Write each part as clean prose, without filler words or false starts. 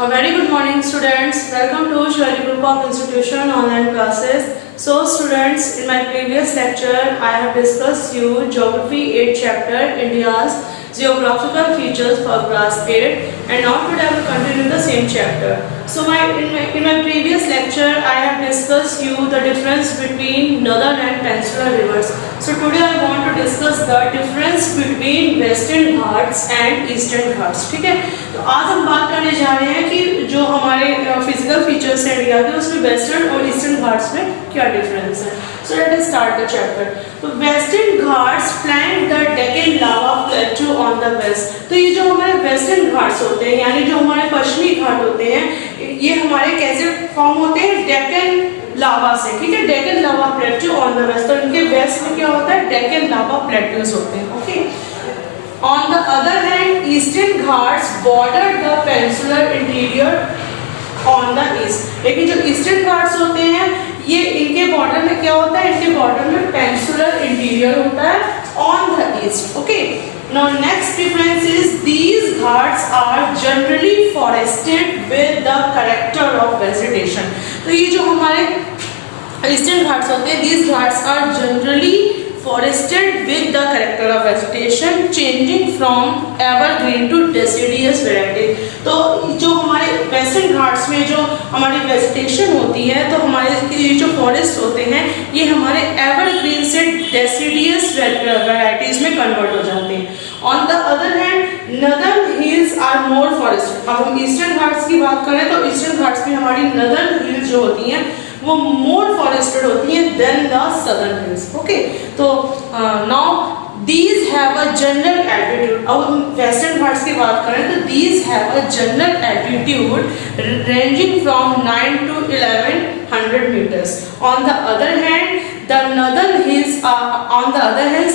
A very good morning, students. Welcome to Shwari Group of Institution online classes. So, students, in my previous lecture, I have discussed you Geography 8 chapter, India's Geographical Features for class 8, and now today I will continue the same chapter. So, in my previous lecture, I have discussed you the difference between northern and peninsular rivers. So, today I want to discuss the difference between Western Ghats and Eastern Ghats. ठीक है? तो आज हम बात करने जा रहे हैं कि जो हमारे फिजिकल फीचर्स हैं इंडिया के उसमें वेस्टर्न और ईस्टर्न घाट्स में क्या डिफरेंस है. So let us start the chapter. तो western Ghats flank the Deccan lava plateau on the west. तो ये जो हमारे वेस्टर्न घाट्स होते हैं यानी जो हमारे पश्चिमी घाट होते हैं ये हमारे कैसे फॉर्म होते हैं डेक्कन लावा से. ठीक है, Deccan lava plateau on the west. तो इनके वेस्ट में क्या होता है डेक्कन लावा प्लेटूज होते हैं. Okay. On the other hand, Eastern Ghats border the peninsular interior on the east. लेकिन जो Eastern Ghats होते हैं ये इनके बॉर्डर में क्या होता है, इनके बॉर्डर में peninsular interior होता है on the east. Okay. Now next difference is these ghats are generally forested with the character of vegetation. तो ये जो हमारे Eastern Ghats होते हैं, these ghats are generally forested with the character of vegetation changing from evergreen to deciduous variety. तो जो हमारे western Ghats में जो हमारी वेजिटेशन होती है तो हमारे ये जो फॉरेस्ट होते हैं ये हमारे एवरग्रीन से डेसिडियस वैरायटीज में कन्वर्ट हो जाते हैं. On the other hand northern hills are more forested. अब हम ईस्टर्न घाट्स की बात करें तो ईस्टर्न घाट्स में हमारी नदर्न हिल्स जो होती हैं वो मोर फॉरेस्टेड होती हैं then the southern hills. Okay. तो now these have a general altitude. अब हम वेस्टर्न घाट्स की बात करें तो these have a general altitude ranging from 9 to 1100 meters. On the other hand the northern hills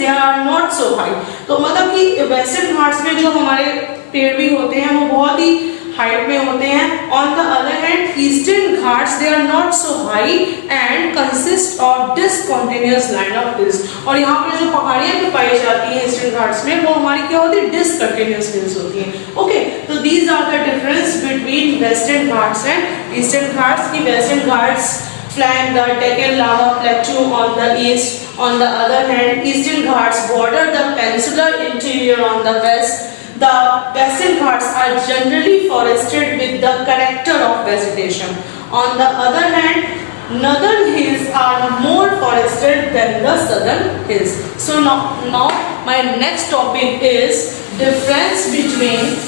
they are not so high. तो मतलब कि वेस्टर्न घाट्स में जो हमारे पेड़ भी होते हैं वो बहुत ही हाइट में होते हैं. On the other hand eastern ghats they are not so high and consist of discontinuous line of hills. और यहाँ पर जो पहाड़ियाँ जो पाई जाती हैं ईस्टर्न घाट्स में वो हमारी क्या होती है discontinuous hills होती हैं. ओके. तो these are the difference between western ghats and eastern ghats. की western ghats flank the Deccan lava plateau on the east. On the other hand eastern ghats border the peninsular interior on the west. The Western Ghats are generally forested with the character of vegetation. On the other hand, northern hills are more forested than the southern hills. So now my next topic is difference between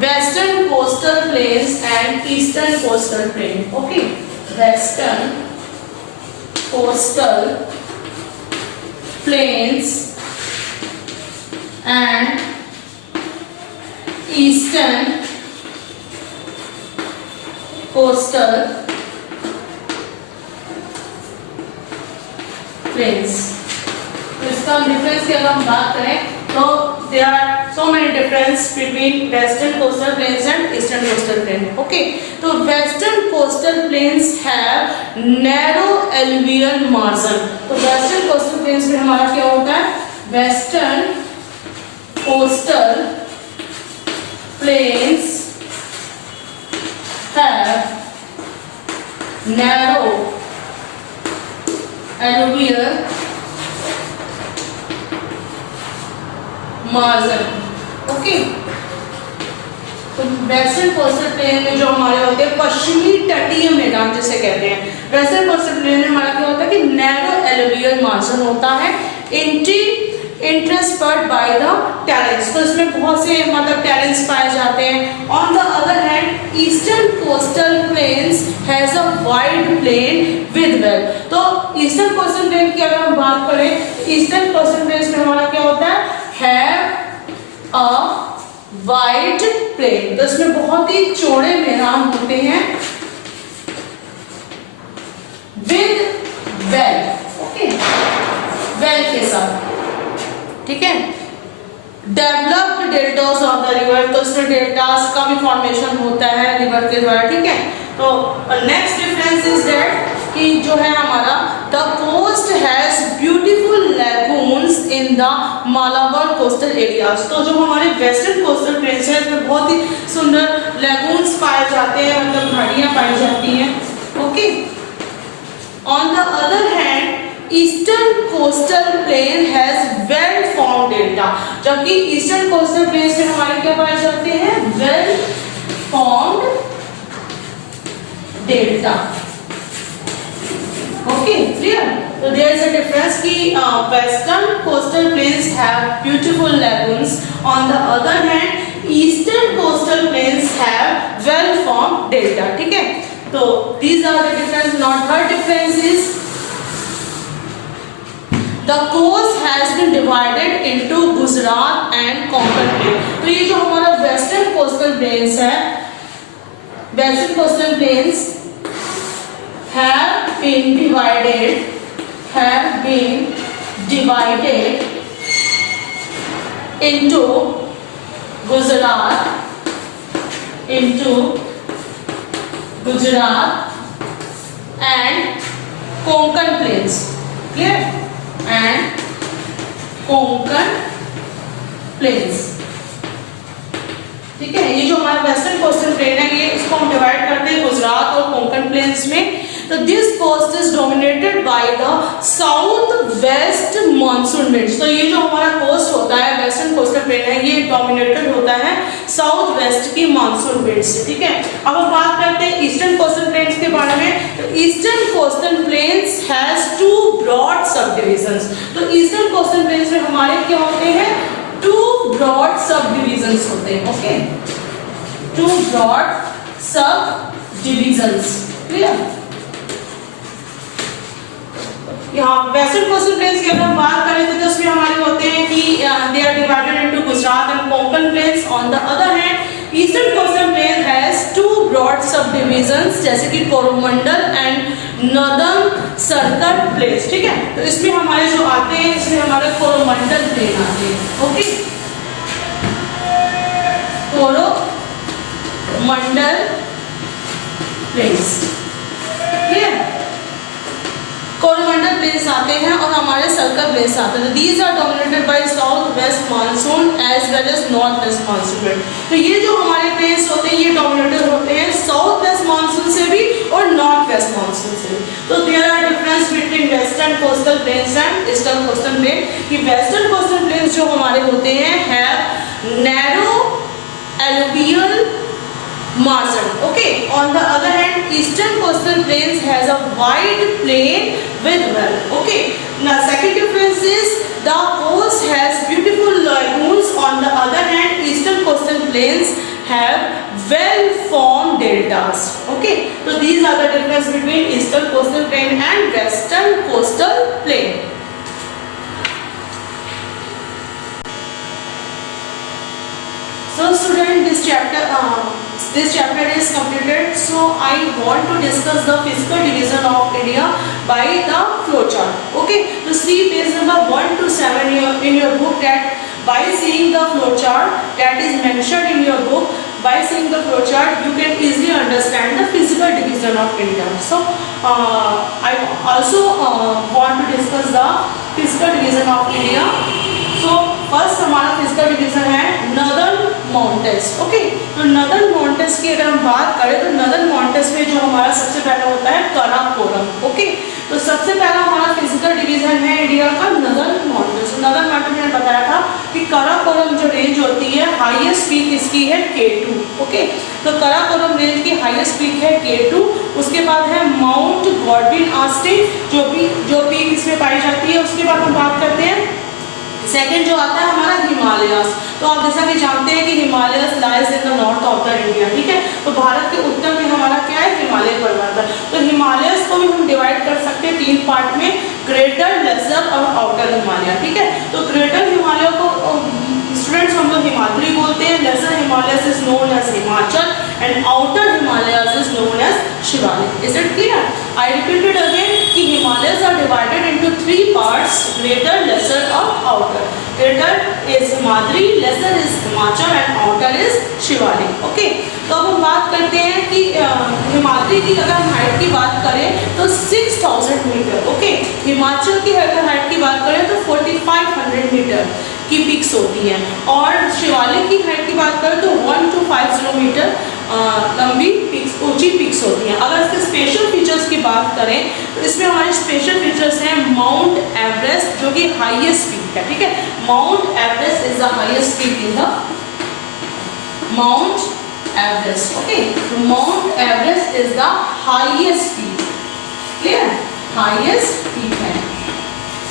Western coastal plains and Eastern coastal plain. Okay, Western coastal plains and Eastern coastal plains. तो इसका difference की अगर हम बात करें तो there are so many difference between western coastal plains and eastern coastal plain. Okay, तो western coastal plains have narrow alluvial margin. तो western coastal plains में हमारा क्या होता है western coastal plains have narrow alluvial margin. Okay. तो western coastal plain में जो हमारे होते हैं पश्चिमी तटीय मैदान जिसे कहते हैं वेस्टर्न कोस्टल प्लेन में हमारा क्या होता है कि नैरो एलुवियल मार्जिन होता है इंटरस्पर्ड बाय द टैरेंस. तो इसमें बहुत से मतलब टैरेंस पाए जाते हैं. On the other hand eastern coastal plains has a wide plain with well. तो ईस्टर्न कोस्टल प्लेन की अगर हम बात करें ईस्टर्न कोस्टल प्लेन्स में हमारा क्या होता है have a wide plain. तो इसमें बहुत ही चौड़े मैदान होते हैं with well. ओके, well के साथ. ठीक है. Developed deltas of the river. तो इसमें डेल्टास का भी फॉर्मेशन होता है रिवर के द्वारा. ठीक है. तो नेक्स्ट डिफरेंस इज दैट कि जो है हमारा the coast has beautiful lagoons in the Malabar coastal areas. तो जो हमारे वेस्टर्न कोस्टल प्लेन्स है इसमें बहुत ही सुंदर लैगून्स पाए जाते हैं, मतलब घाटियां पाई जाती हैं। Okay, on the other hand eastern coastal plain has well formed delta, जबकि ईस्टर्न कोस्टल प्लेन में हमारे क्या पाए जाते हैं, well formed delta. Okay, clear? तो देयर इज अ डिफरेंस कि western coastal planes have beautiful लैगून्स, on the other hand eastern coastal planes have well formed delta. ठीक है, तो these are the difference. Now third difference is the coast has been divided into Gujarat and Konkan plain. तो ये जो हमारा western coastal planes है, western coastal planes have been divided into Gujarat and Konkan plains. Clear? And Konkan plains. ठीक है, ये जो हमारा वेस्टर्न कोस्टल प्लेन है ये इसको हम डिवाइड करते हैं गुजरात और कोंकण प्लेन्स में। तो this coast is dominated by the south west monsoon winds. तो ये जो हमारा कोस्ट होता है वेस्टर्न कोस्टल प्लेन है ये डोमिनेटेड होता है साउथ वेस्ट की मानसून विंड्स से। ठीक है, अब हम बात करते हैं ईस्टर्न कोस्टल प्लेन्स के बारे में। तो eastern coastal plains has two broad sub divisions. तो ईस्टर्न कोस्टल प्लेन्स में हमारे क्या होते हैं, टू ब्रॉड सब डिविजन्स होते हैं। Okay, to broad sub divisions. Clear? यहाँ वेस्टर्न कोस्टल प्लेन्स की अगर हम बात करें तो उसमें हमारे होते हैं कि they are divided into Gujarat and Konkan plains. On the other hand eastern coastal plain has two broad sub divisions जैसे कि Coromandel and northern circle plains. ठीक है, तो इसमें हमारे जो आते हैं इसमें हमारे कोरोमंडल प्लेन आते हैं। Okay, Coromandel plains, clear? Coromandel plains आते हैं और हमारे सर्कल प्लेन्स आते हैं। These are dominated by south west monsoon as well as north west monsoon. तो ये जो हमारे प्लेन्स होते हैं ये डोमिनेटेड होते हैं साउथ वेस्ट मानसून से भी और नॉर्थ वेस्ट मानसून से भी। तो there are difference between western coastal plains and eastern coastal plain कि वेस्टर्न कोस्टल प्लेन्स जो हमारे होते हैं have narrow alluvial margin. Okay, on the other hand eastern coastal plains has a wide plain with well. Okay, now second difference is the coast has beautiful lagoons. On the other hand eastern coastal plains have well formed deltas. Okay, so these are the difference between eastern coastal plain and western coastal plain. So student, this chapter is completed. So I want to discuss the physical division of India by the flowchart. Okay, so see page number 1 to 7 in your book, that by seeing the flowchart that is mentioned in your book, by seeing the flowchart you can easily understand the physical division of India. So I also want to discuss the physical division of India. So first हमारा physical division है northern mountains. Okay, तो northern mountains की अगर हम बात करें तो northern mountains में जो हमारा सबसे पहला होता है काराकोरम। ओके, तो सबसे पहला हमारा फिजिकल डिवीजन है इंडिया का नॉर्दर्न माउंटेन्स। नॉर्दर्न माउंटेन मैंने बताया था कि काराकोरम जो रेंज होती है हाईएस्ट पीक इसकी है K2। ओके, तो काराकोरम रेंज की हाईएस्ट पीक है K2। उसके बाद है माउंट गॉडविन ऑस्टिन जो पीक इसमें पाई जाती है। उसके बाद हम बात करते हैं सेकंड जो आता है हमारा हिमालयस। तो आप जैसा कि जानते हैं कि Himalayas lies in the north of the India. ठीक है, तो भारत के उत्तर में हमारा क्या है, हिमालय पर्वत है। तो हिमालयस को भी हम डिवाइड कर सकते हैं 3 पार्ट में, ग्रेटर, लेसर और आउटर हिमालय। ठीक है, तो ग्रेटर हिमालय को स्टूडेंट्स हम लोग हिमाद्री बोलते हैं, lesser Himalayas is known as Himachal and outer Himalayas is known as Shivalik. Is it clear? I repeated again कि Himalayas are divided into 3 parts, greater, lesser और outer. Greater is Himadri, lesser is Himachal and outer is Shivalik. Okay, तो अब हम बात करते हैं कि हिमालय हिमालय की अगर हम हाइट की बात करें तो 6000 मीटर। ओके, हिमाचल की अगर हाइट की बात करें तो 4500 मीटर की पिक्स होती हैं, और शिवालिक की हाइट की बात करें तो 1250 मीटर लंबी पिक्स, ऊंची पिक्स होती हैं। अगर इसके स्पेशल फीचर्स की बात करें तो इसमें हमारे स्पेशल फीचर्स हैं माउंट एवरेस्ट, जो कि हाईएस्ट पीक है। ठीक है, mount Everest is the highest peak in the mount Everest. Okay, mount Everest is the highest peak. Clear, highest peak है।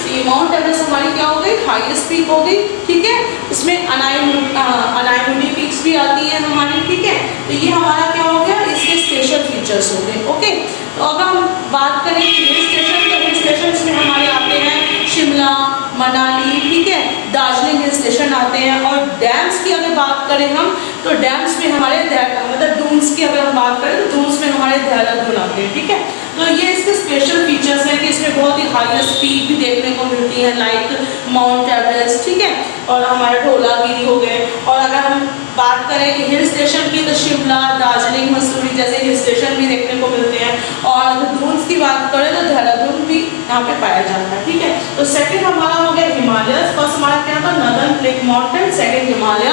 ये माउंट एवरेस्ट हमारी क्या हो गई, हाईएस्ट पीक हो गई। ठीक है, इसमें अनाइमुडी पिक्स भी आती है हमारी। ठीक है, तो ये हमारा क्या हो गया, इसके स्पेशल फीचर्स हो गए। ओके, तो अगर हम बात करें हिल स्टेशन, तो हिल स्टेशन इसमें हमारे आते हैं शिमला, मनाली, ठीक है, दार्जिलिंग हिल स्टेशन आते हैं। और डैम्स की अगर बात करें हम, तो डैम्स में हमारे मतलब डून्स की अगर हम बात करें तो डून्स में हमारे देहरादून आते हैं। ठीक है, तो ये इसके स्पेशल फीचर्स हैं कि इसमें बहुत ही हाईएस्ट पीक भी देखने को मिलती है, लाइक माउंट एवरेस्ट। ठीक है, और हमारे धौलागिरी हो गए। और अगर हम बात करें कि हिल स्टेशन की, तो शिमला, दार्जिलिंग, मसूरी जैसे हिल स्टेशन भी देखने को मिलते हैं। और अगर डून्स की बात करें तो देहरादून भी यहाँ पे पाया जाता है। ठीक है, तो सेकंड हमारा हो गया हिमालय। फर्स्ट हमारा क्या था, northern plate mountain, second Himalaya,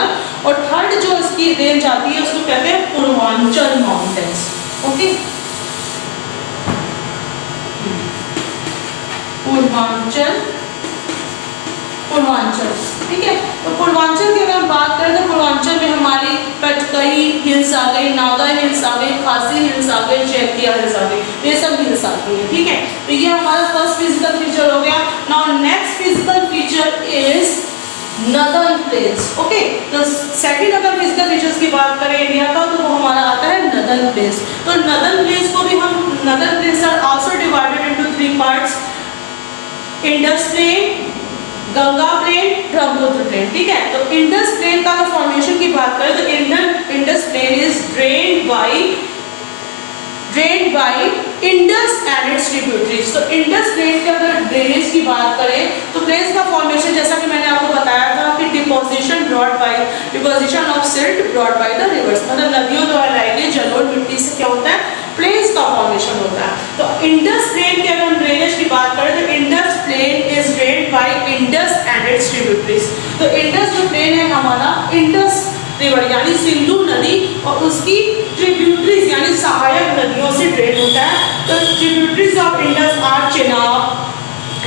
और थर्ड जो इसकी रेंज आती है उसको कहते हैं पूर्वांचल माउंटेन्स। ओके, पूर्वांचल, पूर्वांचल। ठीक है, तो पूर्वांचल की अगर हम बात करें तो पूर्वांचल में हमारी पटकई हिल्स आ गई, नागा हिल्स आ गई, खासी हिल्स आ गई, जैतिया हिल्स आ गई, ये सब हिल्स आती हैं। ठीक है, तो ये हमारा फर्स्ट फिजिकल फीचर हो गया। Now next physical feature is northern plains. Okay, तो सेकंड अगर फिजिकल फीचर्स की बात करें इंडिया का, तो वो हमारा आता है नदर्न प्लेन्स। तो नदर्न प्लेन्स को भी हम, northern plains are also divided into 3 parts, Indus plain, Ganga plain, Brahmaputra plain. ठीक है, तो इंडस प्लेन का अगर फॉर्मेशन की बात करें तो Indus plain is drained by Indus and its tributaries. तो इंडस प्लेन के अगर ड्रेनेज की बात करें तो प्लेन्स का फॉर्मेशन, जैसा कि मैंने आपको बताया था कि deposition of silt brought by the reverse, मतलब नदियों द्वारा लाई गई जलोढ़ मिट्टी से क्या होता है, प्लेन्स का फॉर्मेशन होता है। तो इंडस प्लेन के अगर हम ड्रेनेज की बात करें तो Indus plain is drained by Indus and its tributaries. तो इंडस जो प्लेन है हमारा, इंडस रिवर यानी सिंधु नदी और उसकी ट्रिब्यूटरीज यानी सहायक नदियों से ड्रेन होता है। तो tributaries of Indus are Chenab,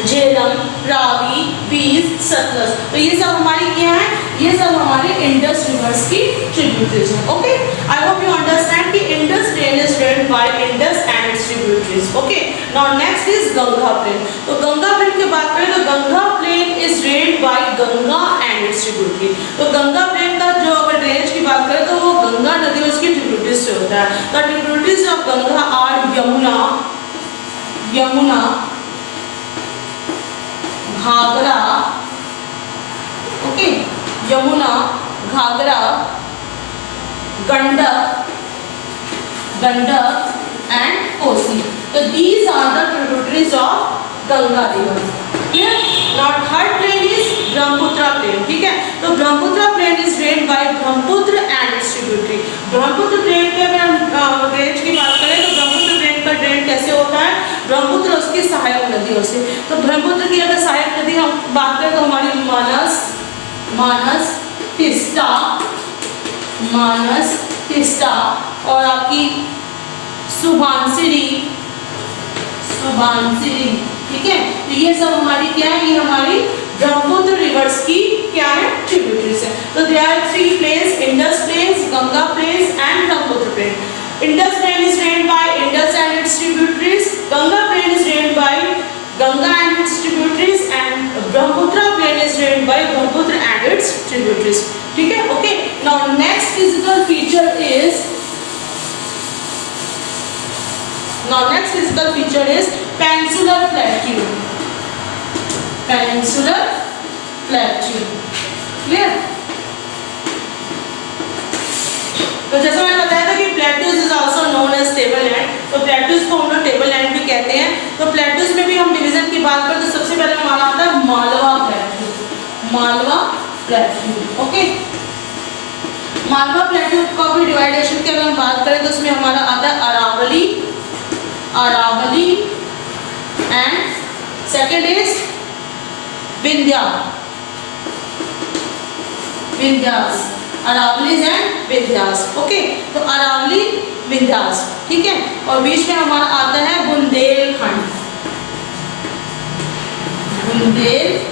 Jhelum, Ravi, Beas, Sutlej. तो ये सब हमारी क्या है, ये सब हमारे इंडस रिवर्स की ट्रिब्यूटरीज हैं। Okay, I hope you understand कि Indus plain is drained by Indus and its tributaries. Okay, now next is Ganga plain. तो गंगा प्लेन की बात करें तो Ganga plain is drained by Ganga and its tributary. तो गंगा प्लेन का जो अगर ड्रेनेज की बात करें तो वो गंगा नदी और उसकी ट्रिब्यूटरीज से होता है। The tributaries of Ganga are Yamuna, Ghaghara, okay, Yamuna, Ghaghara, Gandak and Kosi. तो these are the tributaries of Ganga river. Clear? Now third plain is Brahmaputra plain. ठीक है, तो Brahmaputra plain is drained by Brahmaputra and its tributary. Brahmaputra plain के अगर हम ड्रेनेज की बात करें तो ब्रह्मपुत्र प्लेन का ड्रेन कैसे होता है, ब्रह्मपुत्र उसकी सहायक नदियों से। तो ब्रह्मपुत्र की अगर सहायक नदी हम बात करें तो हमारी मानस, तिस्ता और आपकी सुबनसिरी। ठीक है, तो ये सब हमारी क्या है, ये हमारी ब्रह्मपुत्र रिवर्स की क्या है, ट्रिब्यूटरीज है। तो there are 3 plains, Indus plains, Ganga plains and Brahmaputra plain. Indus plain is drained by Indus and its tributaries. Ganga plain is drained by Ganga and its tributaries, and Brahmaputra plain is drained by Brahmaputra and its tributaries. ठीक है, okay. Now next physical feature is peninsular plateau. Clear? तो जैसा मैंने बताया था कि plateaus is also known as table land. तो plateaus को हम लोग टेबल लैंड भी कहते हैं। तो प्लेटूज में भी हम डिवीजन की बात करें तो सबसे पहले हमारा आता है मालवा प्लेटू। ओके, मालवा प्लेट्यू का भी डिवाइडेशन की अगर हम बात करें तो उसमें हमारा आता है Aravalli, Aravalli and second is Vindhya, Vindhyas, Aravallis and Vindhyas. Okay, तो अरावली विंध्यास, ठीक है। और बीच में हमारा आता है बुंदेलखंड, बुंदेलखंड,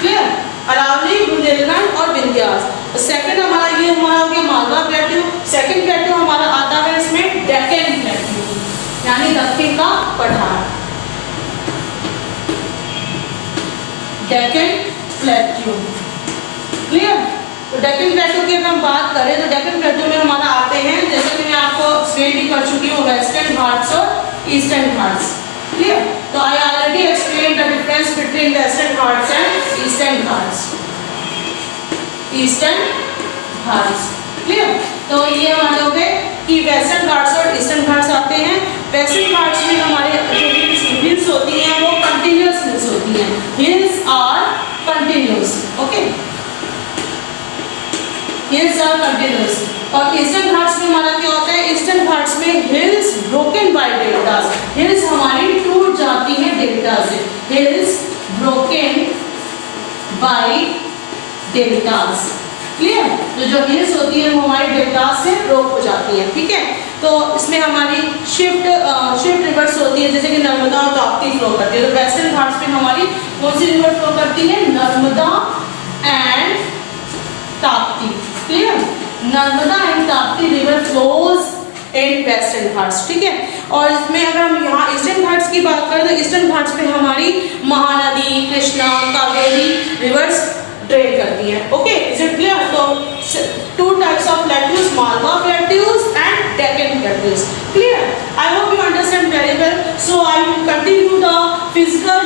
क्लियर, अरावली, बुंदेलखंड और विंध्यास। सेकंड हमारा ये हमारा हो गया मालवा प्लेट्यू। सेकंड प्लेट्यू हमारा आता है इसमें डेक्कन प्लेट्यू, यानी दक्षिण का पठार, डेक्कन प्लेट्यू, क्लियर। तो डेक्कन प्लेट्यू की अगर हम बात करें तो डेक्कन प्लेट्यू में हमारा आते हैं, जैसे कि मैं आपको एक्सप्लेन भी कर चुकी हूँ, वेस्टर्न घाट्स और ईस्टर्न घाट्स, क्लियर। तो I already explain the difference between western Ghats and eastern Ghats, eastern Ghats, clear. तो ये हमारे हो गए कि वेस्टर्न घाट्स और ईस्टर्न घाट्स आते हैं। वेस्टर्न घाट्स में हमारे जो हिल्स होती हैं वो कंटिन्यूअस हिल्स होती हैं, hills are continuous, okay, hills are continuous. और ईस्टर्न घाट्स में हमारा क्या होता है, ईस्टर्न घाट्स में हिल्स ब्रोकन बाय डेल्टास, हिल्स हमारी टूट जाती हैं डेल्टा से, hills broken by deltas, clear. तो जो हिल्स होती है वो हमारी डेल्टास से ब्रोक हो जाती है, ठीक है। तो इसमें हमारी शिफ्ट रिवर्स होती है, जैसे कि नर्मदा और ताप्ती फ्लो करती है। तो वेस्टर्न घाट्स में हमारी कौन सी रिवर फ्लो करती है, Narmada and Tapti, clear, Narmada and Tapti river flows in western Ghats, ठीक है। और इसमें अगर हम यहाँ ईस्टर्न घाट्स की बात करें तो ईस्टर्न घाट्स में हमारी महानदी, कृष्णा, कावेरी रिवर्स ड्रेन करती है, ओके, इज इट क्लियर। तो two types of plateaus, Malwa plateaus and Deccan plateaus, clear. I hope you understand very well. So I will continue the physical